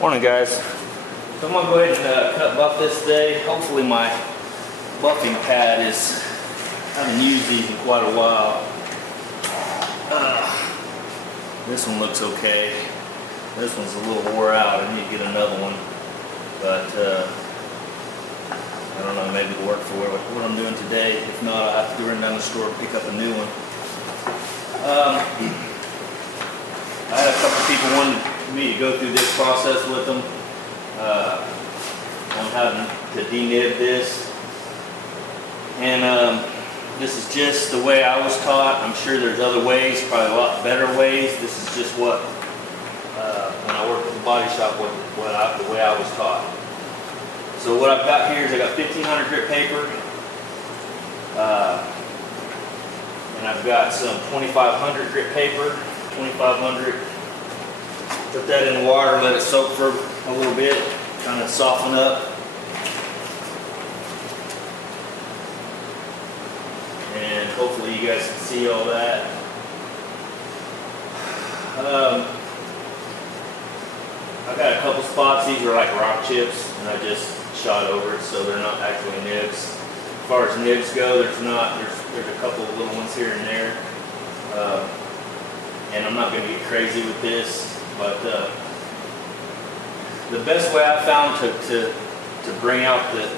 Morning, guys. So I'm gonna go ahead and cut buff this today. Hopefully my buffing pad is, I haven't used these in quite a while. This one looks okay. This one's a little wore out. I need to get another one, but I don't know, maybe it'll work for what I'm doing today. If not, I'll have to run down the store and pick up a new one. I had a couple people wanting me to go through this process with them on how to denib this, and this is just the way I was taught. I'm sure there's other ways, probably a lot better ways. This is just what when I worked at the body shop, the way I was taught. So what I've got here is I got 1500 grit paper, and I've got some 2500 grit paper. 2500. Put that in the water, let it soak for a little bit, kind of soften up. And hopefully you guys can see all that. I got a couple spots. These are like rock chips, and I just shot over it, so they're not actually nibs. As far as nibs go, there's a couple of little ones here and there. And I'm not going to get crazy with this, but the best way I found to bring out to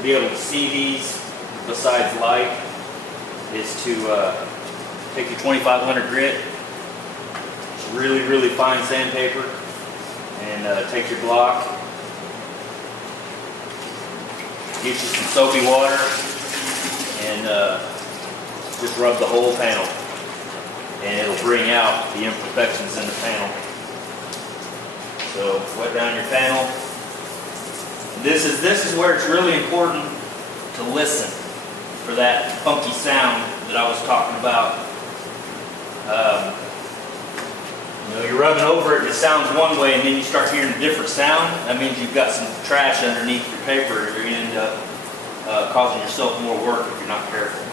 be able to see these besides light is to take your 2500 grit, it's really fine sandpaper, and take your block, get you some soapy water, and just rub the whole panel. And it'll bring out the imperfections in the panel. So wet down your panel. This is where it's really important to listen for that funky sound that I was talking about. You're rubbing over it and it sounds one way, and then you start hearing a different sound. That means you've got some trash underneath your paper. You're going to end up causing yourself more work if you're not careful.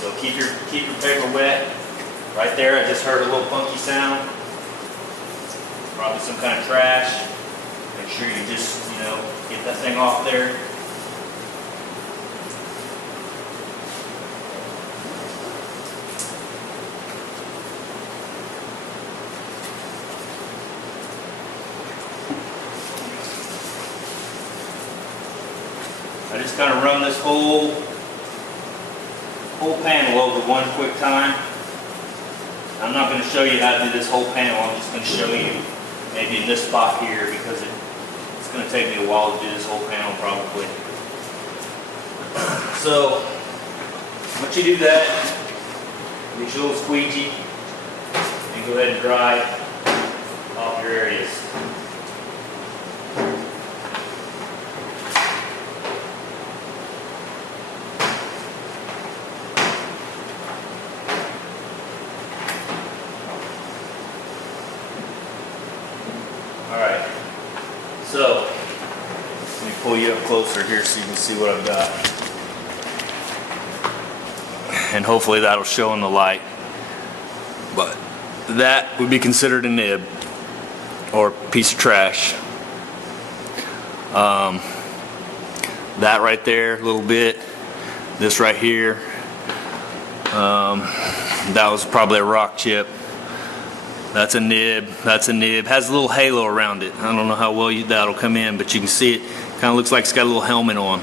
So keep your paper wet. Right there, I just heard a little funky sound. Probably some kind of trash. Make sure you just, get that thing off there. I just kind of run this whole panel over one quick time. I'm not going to show you how to do this whole panel. I'm just going to show you maybe in this spot here, because it's going to take me a while to do this whole panel probably. So once you do that, get your little squeegee and go ahead and dry off your areas. Alright, so let me pull you up closer here so you can see what I've got. And hopefully that'll show in the light. But that would be considered a nib or piece of trash. That right there, a little bit. This right here, that was probably a rock chip. That's a nib. That's a nib. Has a little halo around it. I don't know how well that'll come in, but you can see it. Kind of looks like it's got a little helmet on.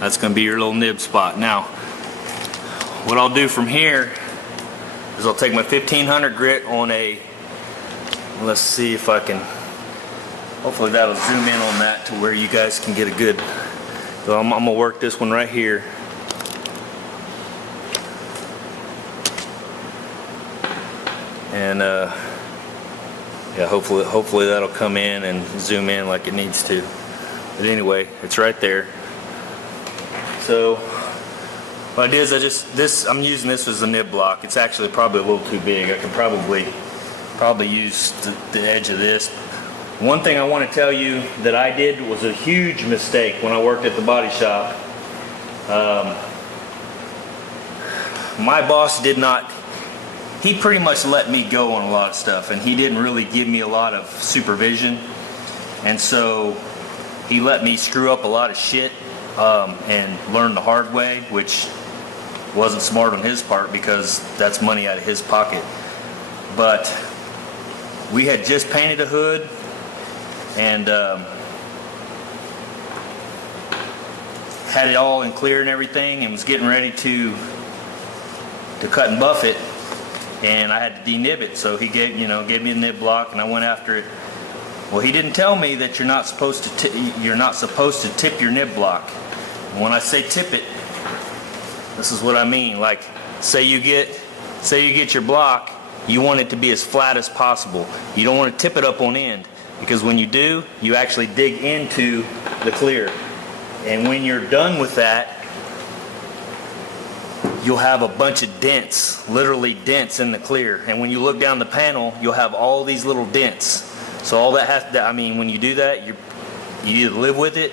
That's going to be your little nib spot. Now, what I'll do from here is I'll take my 1500 grit on a. Let's see if I can. Hopefully that'll zoom in on that to where you guys can get a good. So I'm gonna work this one right here. And yeah, hopefully that'll come in and zoom in like it needs to. But anyway, it's right there. So what I did is I'm using this as a nib block. It's actually probably a little too big. I could probably use the edge of this. One thing I want to tell you that I did was a huge mistake when I worked at the body shop. My boss did not he pretty much let me go on a lot of stuff, and he didn't really give me a lot of supervision, and so he let me screw up a lot of shit and learn the hard way, which wasn't smart on his part because that's money out of his pocket. But we had just painted a hood, and had it all in clear and everything, and was getting ready to cut and buff it, and I had to denib it. So he gave me a nib block, and I went after it. Well, he didn't tell me that you're not supposed to tip your nib block. And when I say tip it, this is what I mean. Like, say you get your block, you want it to be as flat as possible. You don't want to tip it up on end, because when you do, you actually dig into the clear. And when you're done with that, you'll have a bunch of dents, literally dents in the clear. And when you look down the panel, you'll have all these little dents. So all that has to, I mean, when you do that, you either live with it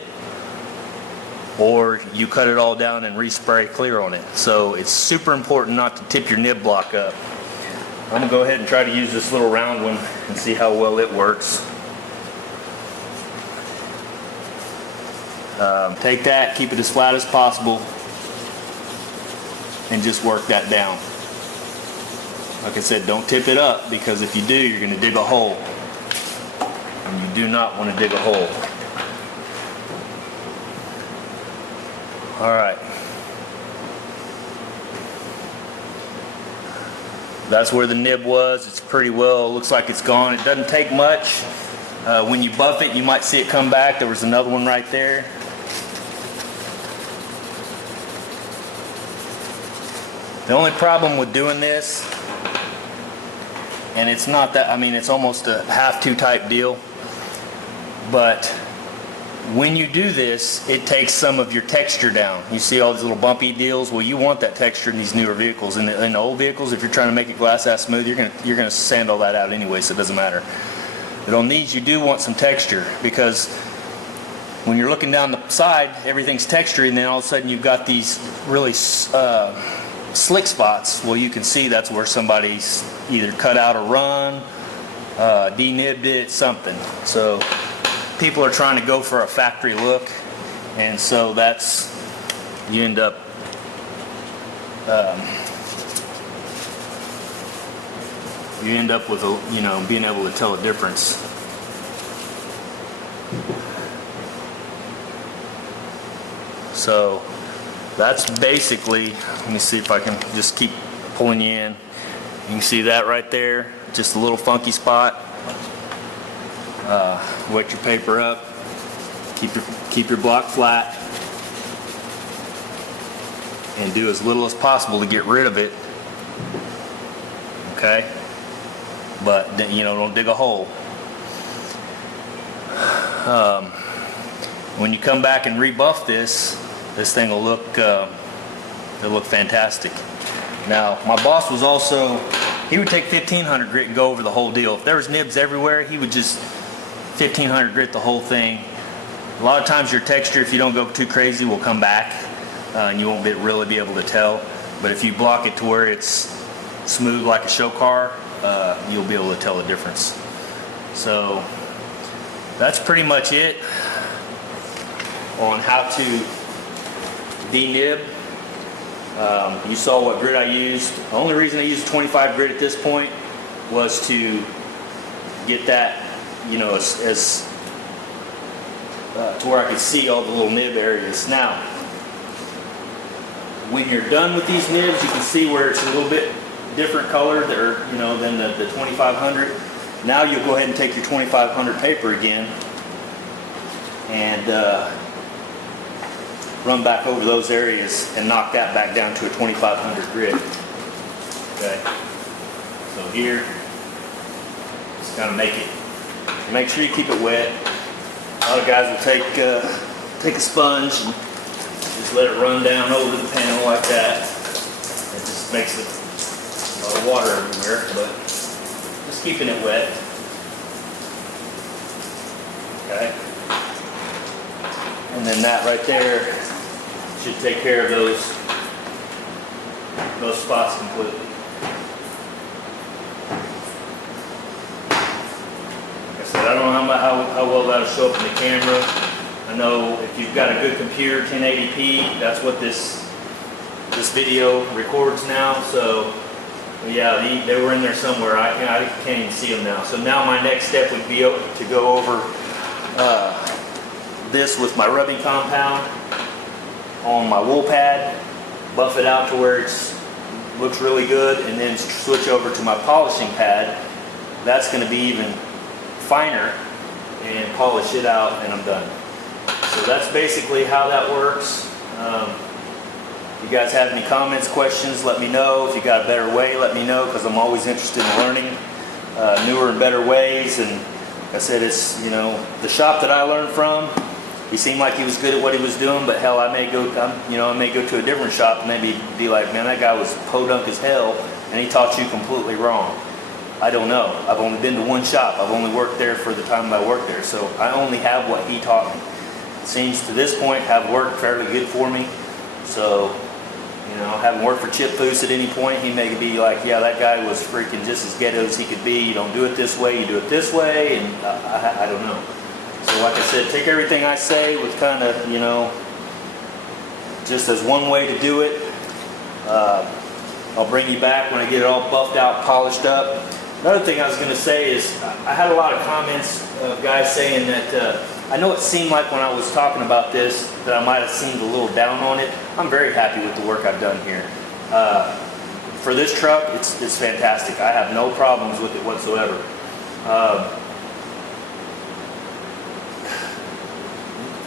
or you cut it all down and respray clear on it. So it's super important not to tip your nib block up. I'm gonna go ahead and try to use this little round one and see how well it works. Take that, keep it as flat as possible, and just work that down. Like I said, don't tip it up, because if you do, you're going to dig a hole. And you do not want to dig a hole. Alright. That's where the nib was. It's pretty well, looks like it's gone. It doesn't take much. When you buff it, you might see it come back. There was another one right there. The only problem with doing this, and it's not that, I mean, it's almost a have-to type deal, but when you do this, it takes some of your texture down. You see all these little bumpy deals? Well, you want that texture in these newer vehicles. In the old vehicles, if you're trying to make it glass-ass smooth, you're gonna sand all that out anyway, so it doesn't matter. But on these, you do want some texture, because when you're looking down the side, everything's textured, and then all of a sudden you've got these really slick spots. Well, you can see that's where somebody's either cut out a run, denibbed it, something. So people are trying to go for a factory look, and so that's, you end up with a, being able to tell a difference. So that's basically, let me see if I can just keep pulling you in. You can see that right there, just a little funky spot. Wet your paper up, keep your block flat, and do as little as possible to get rid of it. Okay? But don't dig a hole. When you come back and rebuff this thing will look fantastic. Now, my boss was also, he would take 1500 grit and go over the whole deal. If there was nibs everywhere, he would just 1500 grit the whole thing. A lot of times your texture, if you don't go too crazy, will come back, and you won't really be able to tell. But if you block it to where it's smooth like a show car, you'll be able to tell the difference. So that's pretty much it on how to denib. You saw what grit I used. The only reason I used 25 grit at this point was to get that, as to where I could see all the little nib areas. Now, when you're done with these nibs, you can see where it's a little bit different color there, than the 2500. Now you'll go ahead and take your 2500 paper again and run back over those areas and knock that back down to a 2500 grit. Okay. So here, just kind of make sure you keep it wet. A lot of guys will take a sponge and just let it run down over the panel like that. It just makes a lot of water everywhere, but just keeping it wet. Okay. And then that right there should take care of those spots completely. how well that'll show up in the camera. I know if you've got a good computer, 1080p, that's what this video records now. So yeah, they were in there somewhere. I can't even see them now. So now my next step would be to go over this with my rubbing compound on my wool pad, buff it out to where it looks really good, and then switch over to my polishing pad. That's going to be even finer, and polish it out, and I'm done. So that's basically how that works. If you guys have any comments, questions, let me know. If you got a better way, let me know, because I'm always interested in learning newer and better ways. And like I said, it's, you know, the shop that I learned from, he seemed like he was good at what he was doing, but hell, I may go to a different shop and maybe be like, man, that guy was podunk as hell, and he taught you completely wrong. I don't know. I've only been to one shop. I've only worked there for the time I worked there, so I only have what he taught me. It seems to this point have worked fairly good for me. So, you know, having worked for Chip Foose at any point, he may be like, yeah, that guy was freaking just as ghetto as he could be. You don't do it this way, you do it this way, and I don't know. So like I said, take everything I say with kind of, you know, just as one way to do it. I'll bring you back when I get it all buffed out, polished up. Another thing I was going to say is I had a lot of comments of guys saying that I know it seemed like when I was talking about this that I might have seemed a little down on it. I'm very happy with the work I've done here. For this truck, it's fantastic. I have no problems with it whatsoever.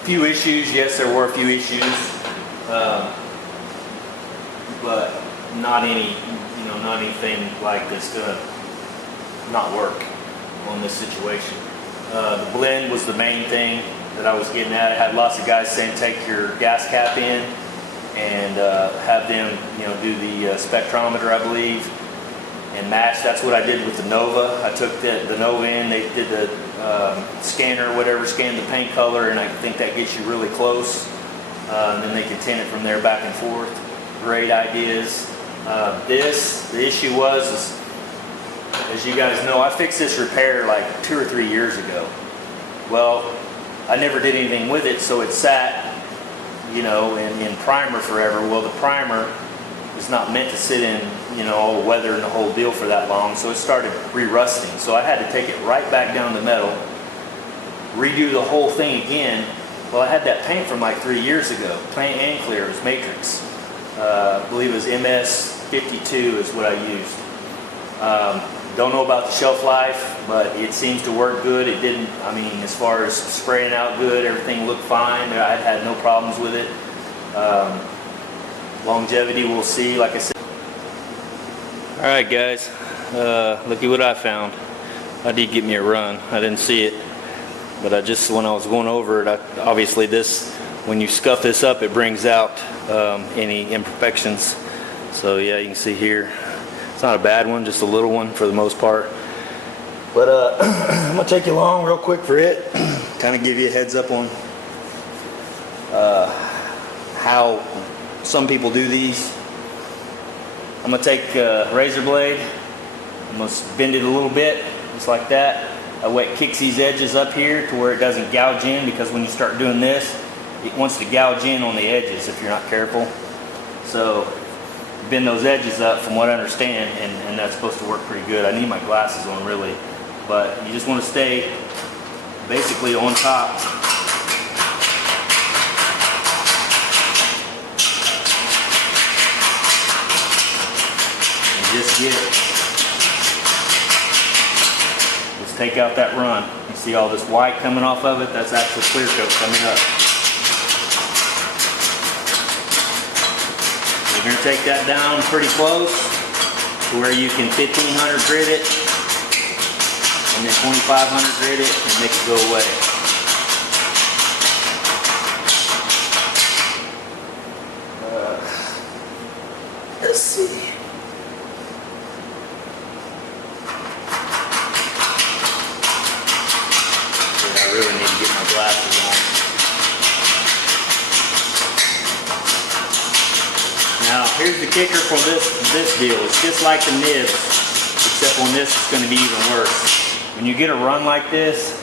Few issues, yes, there were a few issues, but not anything like that's gonna not work on this situation. The blend was the main thing that I was getting at. I had lots of guys saying take your gas cap in and have them, you know, do the spectrometer, I believe, and match. That's what I did with the Nova. I took the Nova in, they did the scanner or whatever, scanned the paint color, and I think that gets you really close. And then they can tint it from there back and forth. Great ideas. The issue was, as you guys know, I fixed this repair like 2 or 3 years ago. Well, I never did anything with it, so it sat, you know, in primer forever. Well, the primer is not meant to sit in, you know, all the weather and the whole deal for that long, so it started re-rusting. So I had to take it right back down to metal, redo the whole thing again. Well, I had that paint from like 3 years ago, paint and clear. It was Matrix. I believe it was MS52 is what I used. Don't know about the shelf life, but it seems to work good. It didn't, I mean, as far as spraying out good, everything looked fine. I had no problems with it. Longevity, we'll see, like I said. All right, guys, look at what I found. I did get me a run. I didn't see it, but when I was going over it, obviously this, when you scuff this up, it brings out any imperfections. So yeah, you can see here. It's not a bad one, just a little one for the most part. But I'm gonna take you along real quick for it, kind of give you a heads up on how some people do these. I'm gonna take a razor blade, I'm gonna bend it a little bit, just like that. That way it kicks these edges up here to where it doesn't gouge in, because when you start doing this, it wants to gouge in on the edges if you're not careful. So bend those edges up from what I understand, and that's supposed to work pretty good. I need my glasses on really, but you just want to stay basically on top. And just take out that run. You see all this white coming off of it? That's actually clear coat coming up. You're going to take that down pretty close to where you can 1500 grit it and then 2500 grit it and make it go away. Let's see. I really need to get my glasses on. Now, here's the kicker for this deal. It's just like the nibs, except on this it's going to be even worse. When you get a run like this,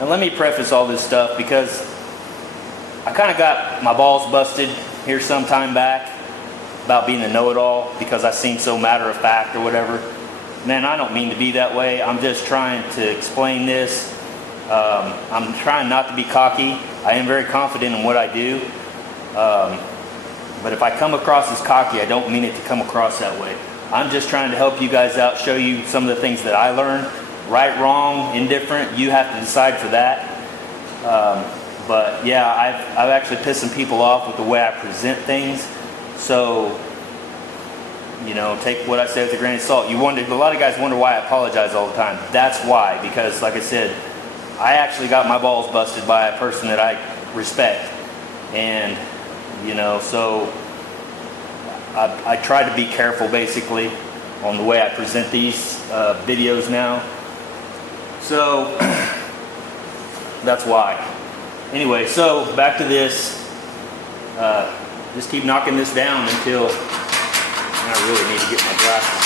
And let me preface all this stuff because I kind of got my balls busted here some time back about being a know-it-all because I seem so matter-of-fact or whatever. Man, I don't mean to be that way. I'm just trying to explain this. I'm trying not to be cocky. I am very confident in what I do. But if I come across as cocky, I don't mean it to come across that way. I'm just trying to help you guys out, show you some of the things that I learned. Right, wrong, indifferent, you have to decide for that. But yeah, I've actually pissed some people off with the way I present things. So, you know, take what I say with a grain of salt. A lot of guys wonder why I apologize all the time. That's why, because like I said, I actually got my balls busted by a person that I respect. And, you know, so I try to be careful basically on the way I present these videos now. So that's why. Anyway, so back to this. Just keep knocking this down until I really need to get my glasses.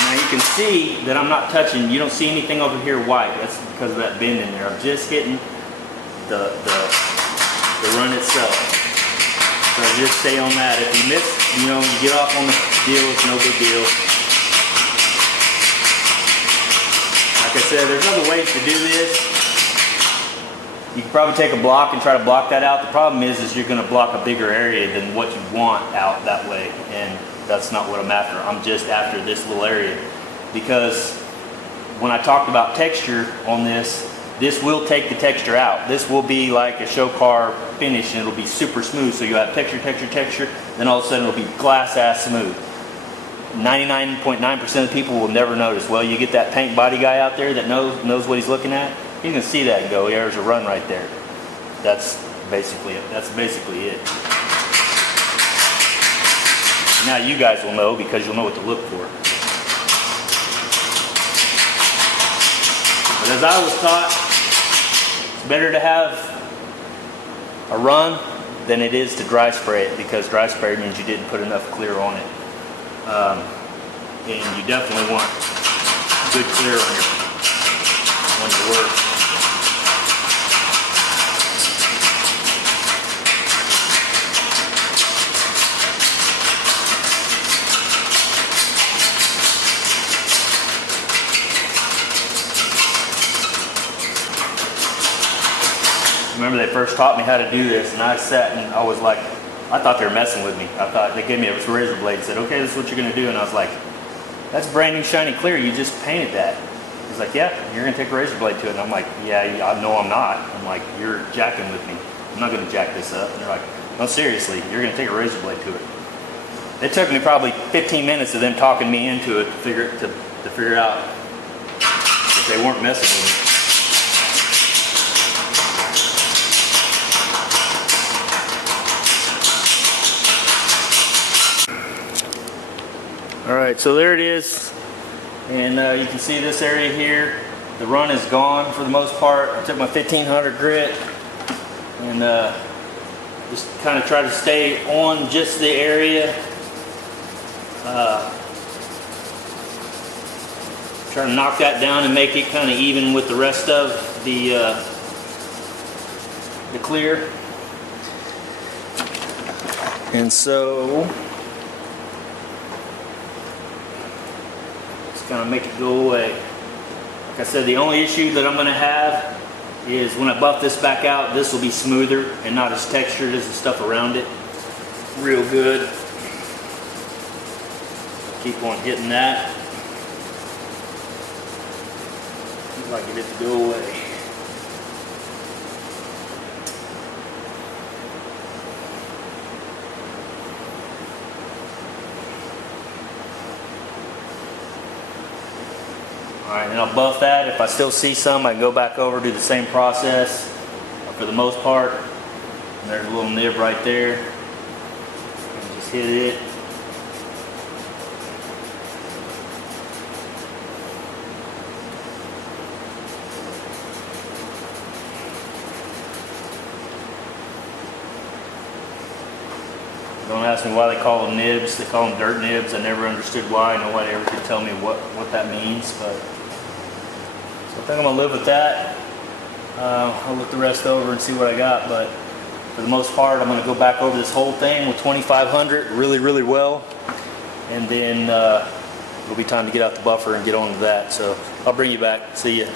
Now you can see that I'm not touching. You don't see anything over here white. That's because of that bend in there. I'm just hitting the run itself. So just stay on that. If you miss, you know, you get off on the deal, it's no big deal. Like I said, there's other ways to do this. You can probably take a block and try to block that out. The problem is you're going to block a bigger area than what you want out that way, and that's not what I'm after. I'm just after this little area, because when I talked about texture on this will take the texture out. This will be like a show car finish, and it'll be super smooth. So you have texture, texture, texture, then all of a sudden it'll be glass ass smooth. 99.9% of people will never notice. Well, you get that paint body guy out there that knows what he's looking at. You can see that and go, yeah, there's a run right there. That's basically it. Now you guys will know because you'll know what to look for. But as I was taught, it's better to have a run than it is to dry spray it, because dry spray means you didn't put enough clear on it. And you definitely want good clear on your work. Remember they first taught me how to do this, and I sat and I was like, I thought they were messing with me. I thought they gave me a razor blade and said, okay, this is what you're going to do. And I was like, that's brand new shiny clear. You just painted that. He's like, yeah, you're going to take a razor blade to it. And I'm like, yeah, no, I'm not. I'm like, you're jacking with me. I'm not going to jack this up. And they're like, no, seriously, you're going to take a razor blade to it. It took me probably 15 minutes of them talking me into it to figure out that they weren't messing with me. Alright, so there it is, and you can see this area here. The run is gone for the most part. I took my 1500 grit and just kind of try to stay on just the area. Try to knock that down and make it kind of even with the rest of the clear. And so kind of make it go away. Like I said, the only issue that I'm going to have is when I buff this back out, this will be smoother and not as textured as the stuff around it. Real good. Keep on hitting that. Seems like it to go away. Alright, then I'll buff that. If I still see some, I can go back over, do the same process for the most part. And there's a little nib right there. And just hit it. Don't ask me why they call them nibs. They call them dirt nibs. I never understood why. Nobody ever could tell me what that means, but So I think I'm gonna live with that. I'll look the rest over and see what I got, but for the most part, I'm gonna go back over this whole thing with 2500 really well, and then it'll be time to get out the buffer and get on to that. So I'll bring you back. See ya.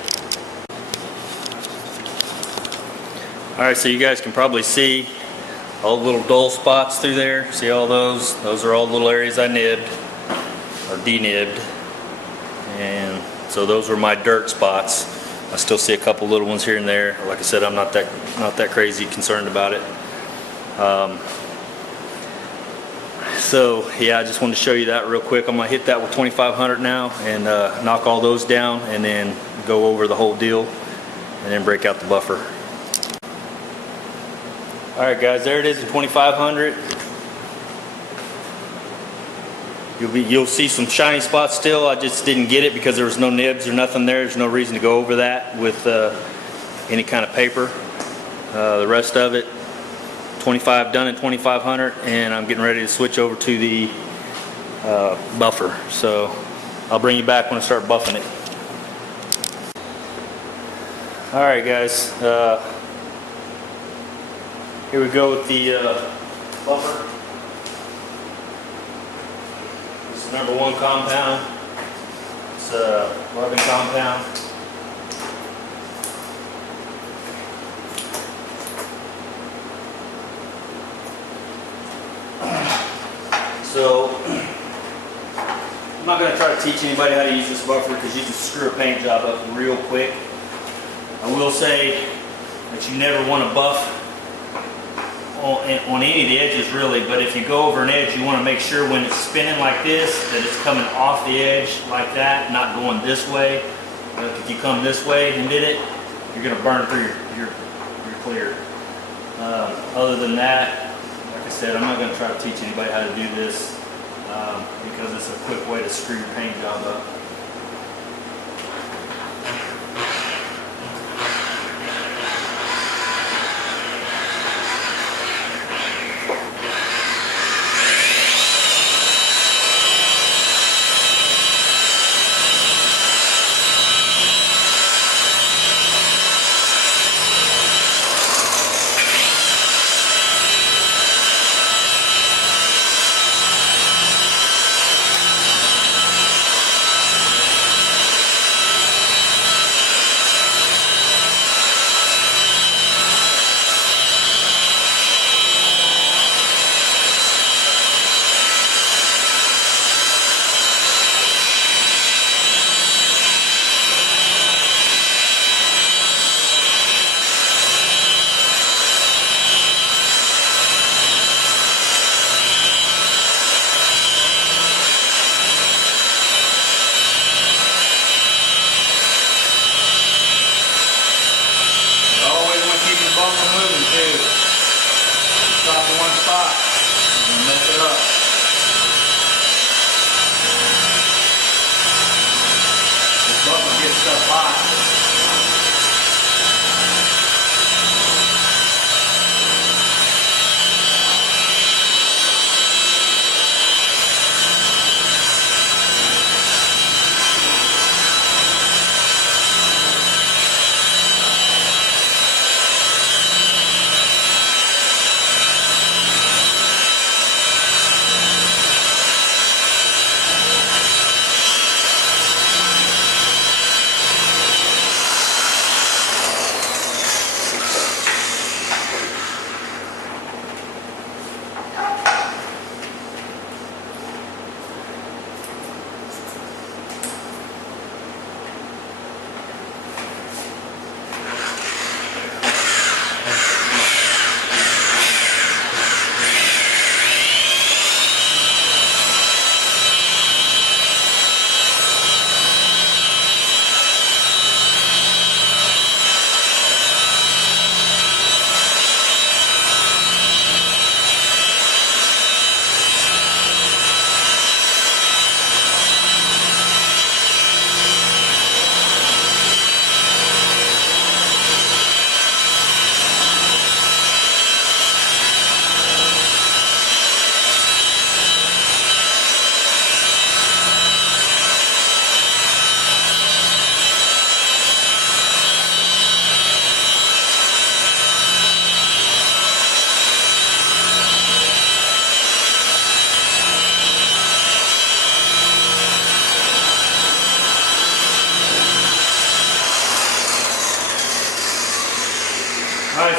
All right, so you guys can probably see all the little dull spots through there. See all those? Those are all the little areas I nibbed or denibbed, and so those were my dirt spots. I still see a couple little ones here and there. Like I said, I'm not that crazy concerned about it. So yeah, I just wanted to show you that real quick. I'm gonna hit that with 2500 now and knock all those down, and then go over the whole deal, and then break out the buffer. All right, guys, there it is in 2500. You'll see some shiny spots still. I just didn't get it because there was no nibs or nothing there. There's no reason to go over that with any kind of paper. The rest of it, 25 done at 2500, and I'm getting ready to switch over to the buffer. So I'll bring you back when I start buffing it. All right, guys. Here we go with the buffer. This is number 1 compound. It's a carbon compound. So I'm not going to try to teach anybody how to use this buffer because you can screw a paint job up real quick. I will say that you never want to buff on any of the edges really, but if you go over an edge, you want to make sure when it's spinning like this that it's coming off the edge like that, not going this way. Like if you come this way and did it, you're going to burn through your clear. Other than that, like I said, I'm not going to try to teach anybody how to do this because it's a quick way to screw your paint job up.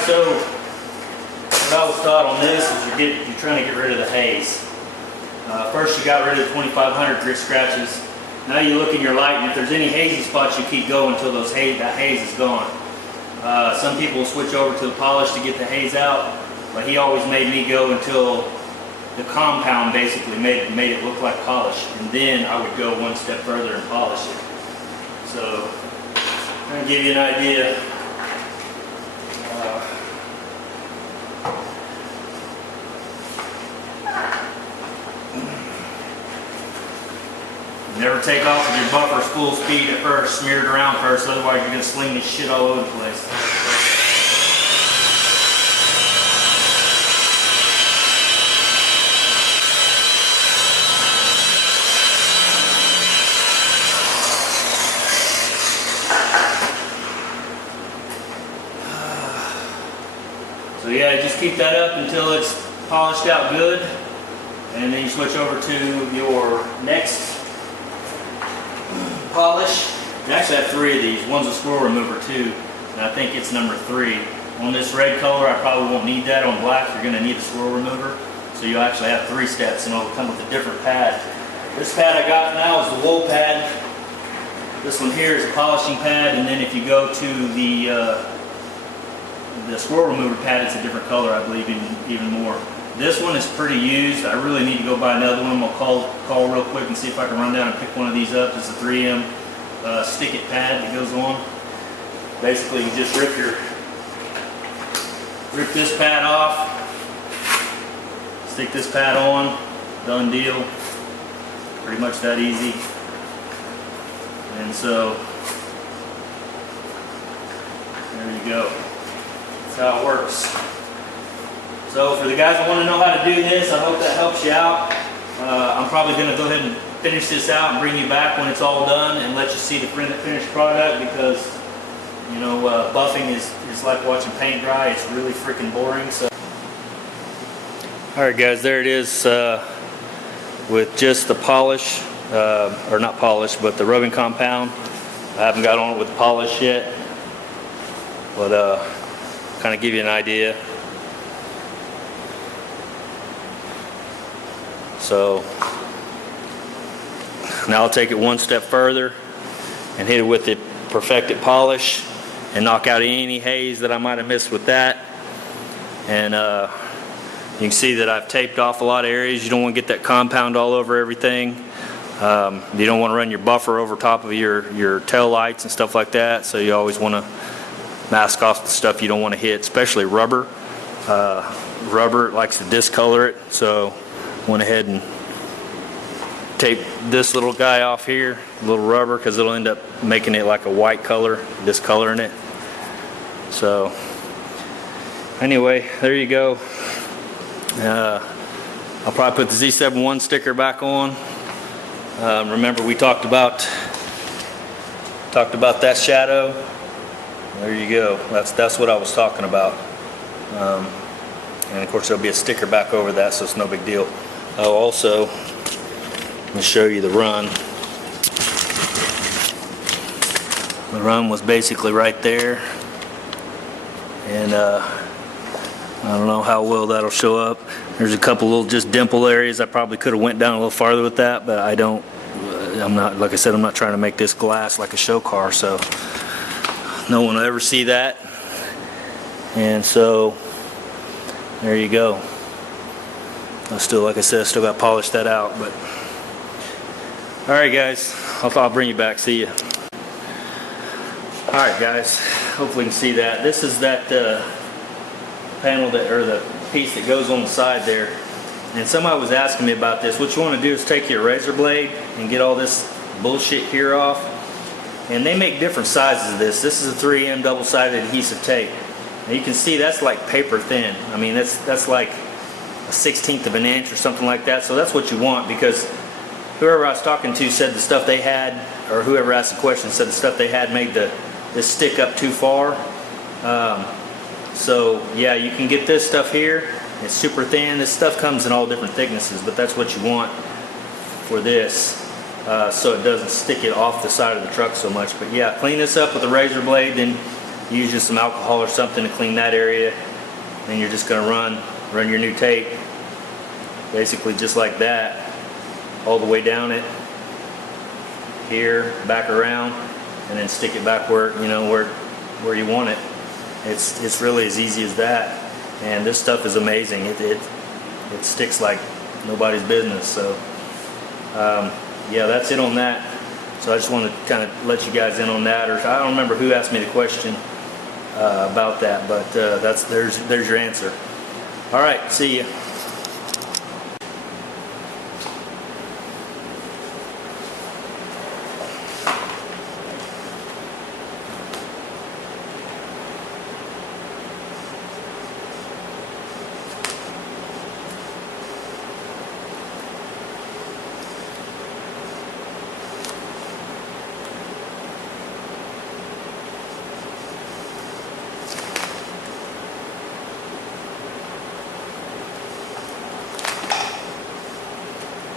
so what I was taught on this is you're trying to get rid of the haze. First you got rid of the 2500 grit scratches. Now you look in your light, and if there's any hazy spots, you keep going until that haze is gone. Some people switch over to the polish to get the haze out, but he always made me go until the compound basically made it look like polish, and then I would go one step further and polish it. So I'm going to give you an idea. Never take off with your buffers full speed at first, smear it around first, otherwise you're going to sling this shit all over the place. So yeah, just keep that up until it's polished out good, and then you switch over to your next polish. I actually have 3 of these. One's a squirrel remover too, and I think it's number 3. On this red color, I probably won't need that. On black, you're going to need a squirrel remover. So you actually have 3 steps, and it'll come with a different pad. This pad I got now is the wool pad. This one here is a polishing pad, and then if you go to the squirrel remover pad, it's a different color, I believe, even more. This one is pretty used. I really need to go buy another one. I'll call real quick and see if I can run down and pick one of these up. It's a 3M stick it pad that goes on. Basically, you just rip this pad off, stick this pad on, done deal. Pretty much that easy. And so there you go. That's how it works. So for the guys that want to know how to do this, I hope that helps you out. I'm probably going to go ahead and finish this out and bring you back when it's all done and let you see the finished product, because you know, buffing is like watching paint dry. It's really freaking boring. So alright guys, there it is with just the polish, or not polish, but the rubbing compound. I haven't got on it with the polish yet, but kind of give you an idea. So now I'll take it one step further and hit it with the perfected polish and knock out any haze that I might have missed with that. And you can see that I've taped off a lot of areas. You don't want to get that compound all over everything. You don't want to run your buffer over top of your tail lights and stuff like that. So you always want to mask off the stuff you don't want to hit, especially rubber. Rubber likes to discolor it, so went ahead and tape this little guy off here, a little rubber, because it'll end up making it like a white color, discoloring it. So anyway, there you go. I'll probably put the Z71 sticker back on. Remember we talked about that shadow. There you go. That's what I was talking about. And of course there'll be a sticker back over that, so it's no big deal. Oh, also, let me show you the run. The run was basically right there, and I don't know how well that'll show up. There's a couple little just dimple areas. I probably could have went down a little farther with that, but I'm not, like I said, I'm not trying to make this glass like a show car, so no one will ever see that. And so there you go. Like I said, I still got to polish that out, but alright guys, I'll bring you back. See ya. Alright guys, hopefully you can see that. This is that panel or the piece that goes on the side there. And somebody was asking me about this. What you want to do is take your razor blade and get all this bullshit here off. And they make different sizes of this. This is a 3M double-sided adhesive tape. And you can see that's like paper thin. I mean, that's like a 1/16 of an inch or something like that. So that's what you want, because whoever I was talking to said the stuff they had, or whoever asked the question said the stuff they had made this stick up too far. So yeah, you can get this stuff here. It's super thin. This stuff comes in all different thicknesses, but that's what you want for this, so it doesn't stick it off the side of the truck so much. But yeah, clean this up with a razor blade, then using some alcohol or something to clean that area. Then you're just going to run your new tape basically just like that, all the way down it here, back around, and then stick it back where where you want it. It's really as easy as that, and this stuff is amazing. It sticks like nobody's business. So yeah, that's it on that. So I just want to kind of let you guys in on that. Or I don't remember who asked me the question about that, but there's your answer. All right, see ya.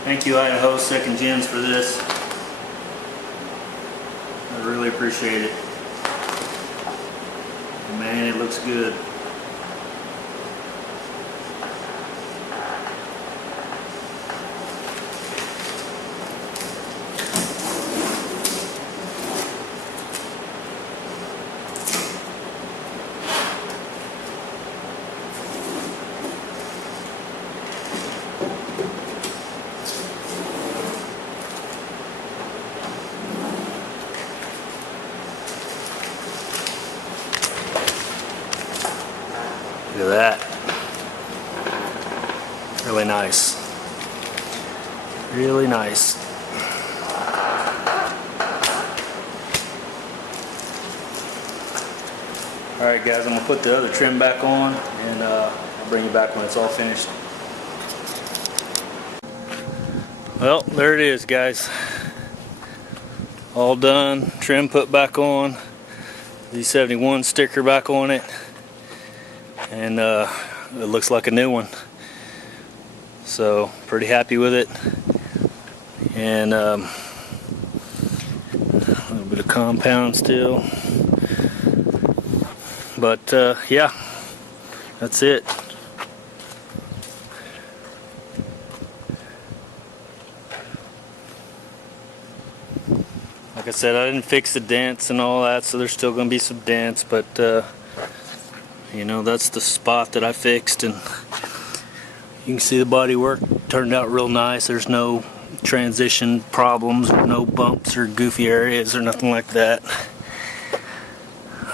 Thank you, Idaho Second Gens, for this. I really appreciate it. Man, it looks good. Look at that. Really nice. Really nice. Alright guys, I'm going to put the other trim back on, and I'll bring you back when it's all finished. Well, there it is, guys. All done. Trim put back on. Z71 sticker back on it. And it looks like a new one, so pretty happy with it. And a little bit of compound still, but yeah, that's it. Like I said, I didn't fix the dents and all that, so there's still going to be some dents, but you know, that's the spot that I fixed, and you can see the body work turned out real nice. There's no transition problems, or no bumps or goofy areas or nothing like that.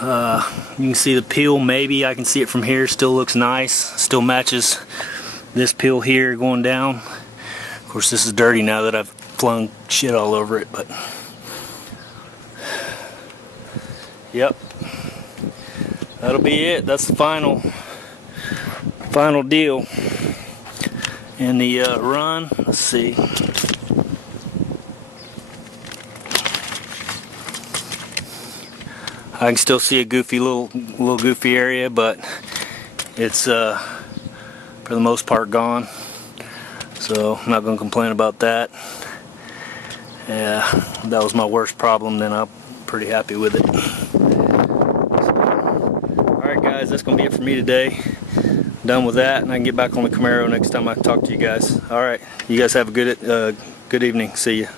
You can see the peel, maybe I can see it from here, still looks nice, still matches this peel here going down. Of course, this is dirty now that I've flung shit all over it, but yep. That'll be it. That's the final deal. In the run, let's see. I can still see a goofy little goofy area, but it's for the most part gone. So I'm not going to complain about that. Yeah, that was my worst problem. Then I'm pretty happy with it. Alright guys, that's going to be it for me today. Done with that, and I can get back on the Camaro next time I talk to you guys. Alright, you guys have a good evening. See ya.